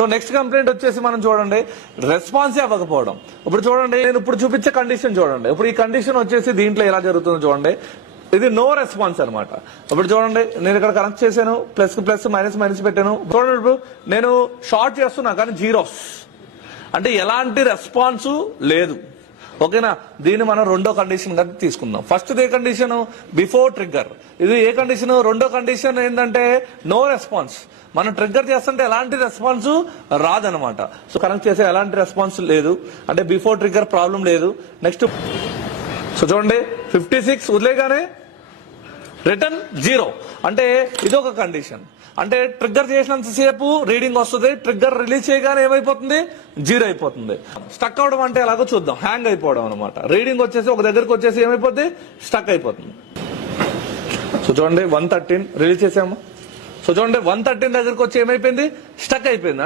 So next complaint వచ్చేసి మనం చూడండి రెస్పాన్స్ అవ్వకపోవడం. ఇప్పుడు చూడండి నేను ఇప్పుడు చూపించే కండిషన్ చూడండి. ఇప్పుడు ఈ కండిషన్ వచ్చేసి దీంట్లో ఎలా జరుగుతుందో చూడండి. ఇది నో రెస్పాన్స్ అనమాట. ఇప్పుడు చూడండి నేను ఇక్కడ కనెక్ట్ చేశాను, ప్లస్ ప్లస్ మైనస్ మైనస్ పెట్టాను. చూడండి ఇప్పుడు నేను షార్ట్ చేస్తున్నా కానీ జీరోస్, అంటే ఎలాంటి రెస్పాన్స్ లేదు. ఓకేనా, దీన్ని మనం రెండో కండిషన్ గా తీసుకుందాం. ఫస్ట్ ఏ కండిషన్ బిఫోర్ ట్రిగ్గర్, ఇది ఏ కండిషన్. రెండో కండిషన్ ఏంటంటే నో రెస్పాన్స్, మనం ట్రిగ్గర్ చేస్తుంటే ఎలాంటి రెస్పాన్స్ రాదనమాట. సో కనెక్ట్ చేసే ఎలాంటి రెస్పాన్స్ లేదు, అంటే బిఫోర్ ట్రిగ్గర్ ప్రాబ్లం లేదు. నెక్స్ట్ సో చూడండి 56 వదిలేగానే రిటర్న్ 0, అంటే ఇది ఒక కండిషన్. అంటే ట్రిగ్గర్ చేసినంతసేపు రీడింగ్ వస్తుంది, ట్రిగ్గర్ రిలీజ్ చేయగానే ఏమైపోతుంది 0 అయిపోతుంది. స్టక్ అవడం అంటే ఎలాగో చూద్దాం, హ్యాంగ్ అయిపోవడం అనమాట. రీడింగ్ వచ్చేసి ఒక దగ్గరకు వచ్చేసి ఏమైపోతుంది స్టక్ అయిపోతుంది. సో చూడండి 113 రిలీజ్ చేసాము. సో చూడండి 113 దగ్గరకు వచ్చి ఏమైపోయింది స్టక్ అయిపోయింది.